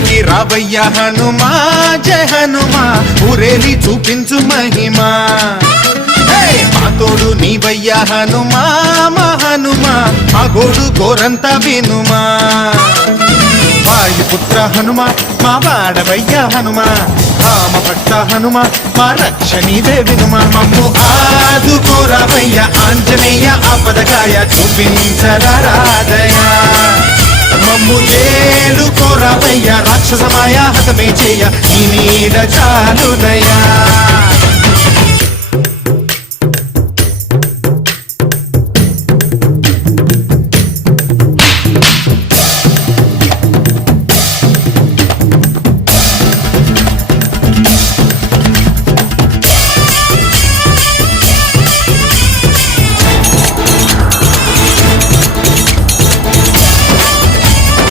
ఊరికి రావయ్య హనుమా జయ హనుమా ఊరేలి చూపించు మహిమా మా తోడు నీవయ్య హనుమా మా హనుమా మా గోడు గోరంత వినుమా వాయుపుత్ర హనుమా మా వాడవయ్య హనుమా రామభట్ట హనుమా మా రక్షణీదే వినుమా మమ్ము ఆదుకోరావయ్య ఆంజనేయ ఆపదగాయ చూపించరాదయ మమ్ము ఏలుకోరావయ్య రాక్షసమాయ హతమే చేయ ఈ నీడ చాలుదయా